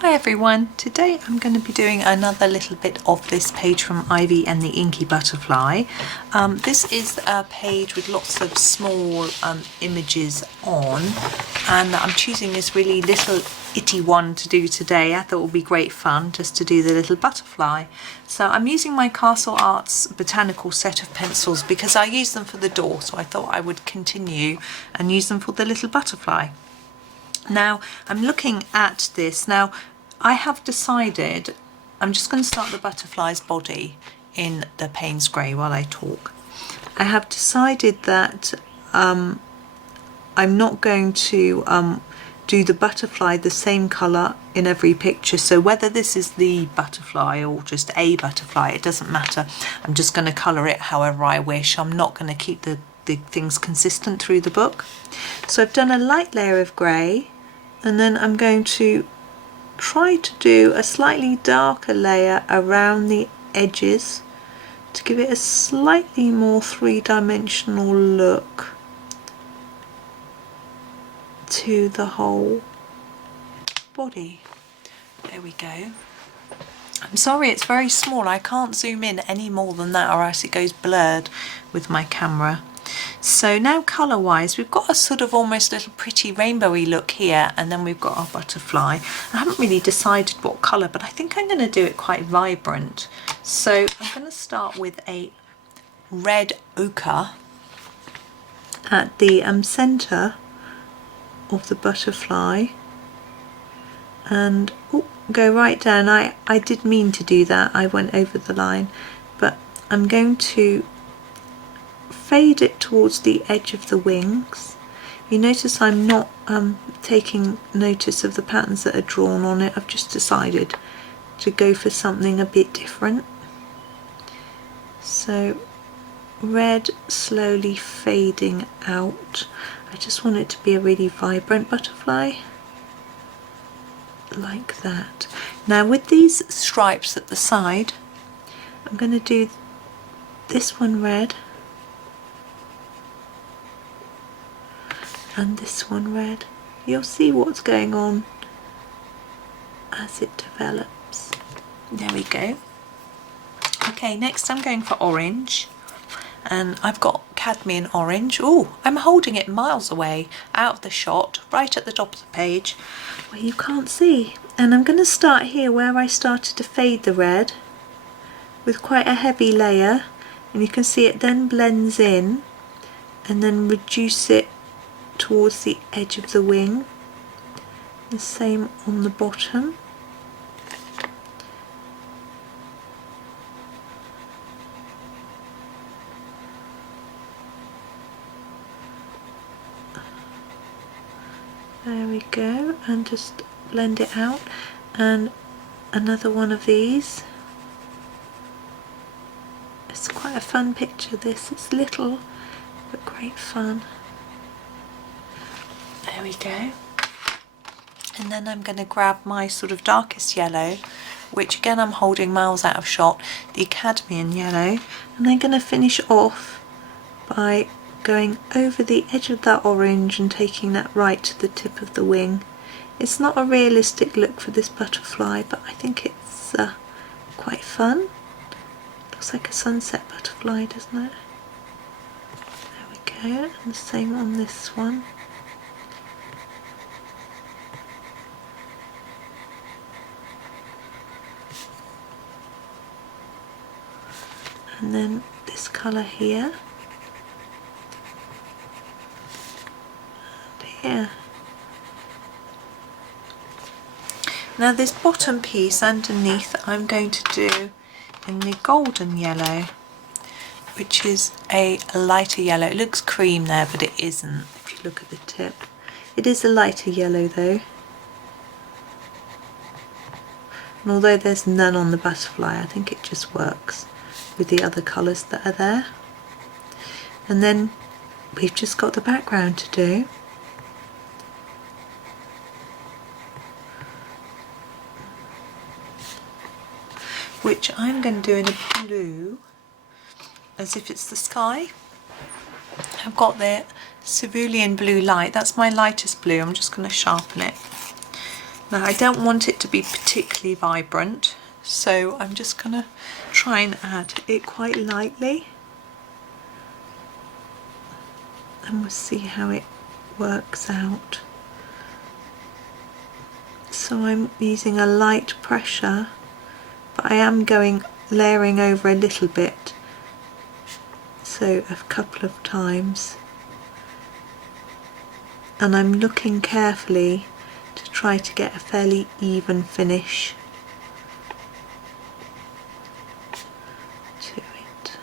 Hi everyone, today I'm going to be doing another little bit of this page from Ivy and the Inky Butterfly. This is a page with lots of small images on, and I'm choosing this really little itty one to do today. I thought it would be great fun just to do the little butterfly. So I'm using my Castle Arts Botanical set of pencils because I use them for the door, so I thought I would continue and use them for the little butterfly. Now I'm looking at this. Now I have decided I'm just going to start the butterfly's body in the Payne's Grey while I talk. I have decided that I'm not going to do the butterfly the same colour in every picture, so whether this is the butterfly or just a butterfly, it doesn't matter. I'm just going to colour it however I wish. I'm not going to keep the things consistent through the book. So I've done a light layer of grey, and then I'm going to try to do a slightly darker layer around the edges to give it a slightly more three-dimensional look to the whole body. There we go. I'm sorry it's very small, I can't zoom in any more than that or else it goes blurred with my camera. So now colour wise we've got a sort of almost little pretty rainbowy look here, and then we've got our butterfly. I haven't really decided what colour, but I think I'm going to do it quite vibrant. So I'm going to start with a red ochre at the centre of the butterfly, and go right down. I did mean to do that, I went over the line, but I'm going to fade it towards the edge of the wings. You notice I'm not taking notice of the patterns that are drawn on it. I've just decided to go for something a bit different. So red slowly fading out. I just want it to be a really vibrant butterfly like that. Now with these stripes at the side, I'm going to do this one red and this one red. You'll see what's going on as it develops. There we go. Okay, next I'm going for orange, and I've got Cadmium Orange. Oh, I'm holding it miles away out of the shot, right at the top of the page where you can't see. And I'm going to start here where I started to fade the red with quite a heavy layer, and you can see it then blends in, and then reduce it towards the edge of the wing. The same on the bottom. There we go, and just blend it out. And another one of these. It's quite a fun picture this, it's little but great fun. There we go. And then I'm going to grab my sort of darkest yellow, which again I'm holding miles out of shot, the Cadmium Yellow, and I'm going to finish off by going over the edge of that orange and taking that right to the tip of the wing. It's not a realistic look for this butterfly, but I think it's quite fun. Looks like a sunset butterfly, doesn't it? There we go, and the same on this one. And then this colour here, and here. Now this bottom piece underneath I'm going to do in the golden yellow, which is a lighter yellow. It looks cream there, but it isn't if you look at the tip. It is a lighter yellow though. And although there's none on the butterfly, I think it just works with the other colours that are there. And then we've just got the background to do. Which I'm going to do in a blue, as if it's the sky. I've got the Cerulean blue light, that's my lightest blue. I'm just going to sharpen it Now I don't want it to be particularly vibrant, so I'm just going to try and add it quite lightly, and we'll see how it works out. So I'm using a light pressure, but I am layering over a little bit, so a couple of times, and I'm looking carefully to try to get a fairly even finish to it.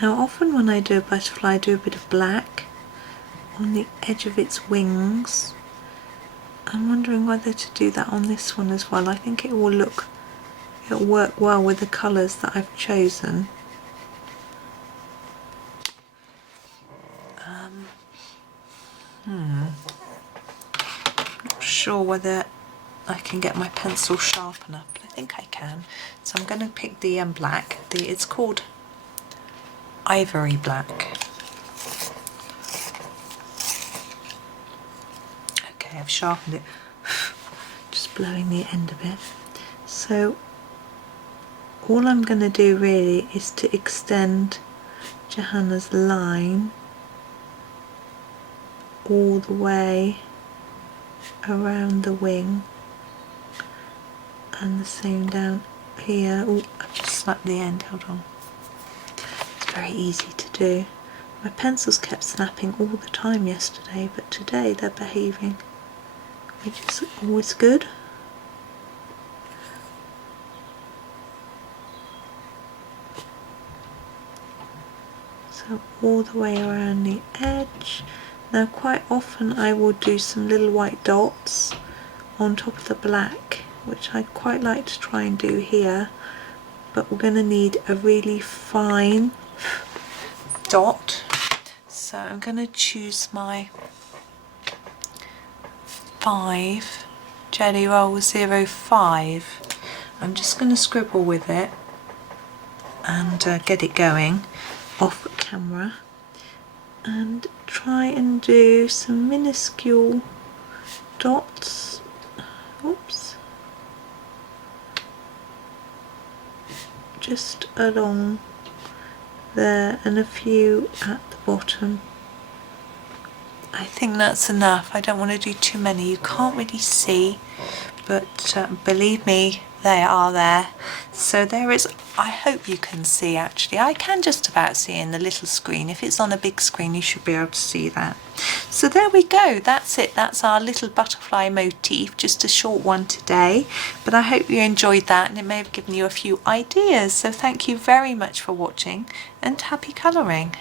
Now often when I do a butterfly I do a bit of black on the edge of its wings. I'm wondering whether to do that on this one as well. I think it'll work well with the colours that I've chosen. Not sure whether I can get my pencil sharp enough, but I think I can. So I'm going to pick the black. It's called Ivory Black. Okay, I've sharpened it, just blowing the end of it. So all I'm going to do really is to extend Johanna's line all the way around the wing, and the same down here. Oh, I've just snapped the end, hold on. Very easy to do. My pencils kept snapping all the time yesterday, but today they're behaving, which is always good. So all the way around the edge. Now quite often I will do some little white dots on top of the black, which I quite like to try and do here, but we're going to need a really fine dot, so I'm going to choose my 5 Jelly Roll 05. I'm just going to scribble with it and get it going off camera, and try and do some minuscule dots. Oops. Just along there and a few at the bottom. I think that's enough. I don't want to do too many. You can't really see, but believe me, they are there. So there is, I hope you can see actually. I can just about see in the little screen. If it's on a big screen you should be able to see that. So there we go, that's it. That's our little butterfly motif, just a short one today. But I hope you enjoyed that and it may have given you a few ideas. So thank you very much for watching and happy colouring.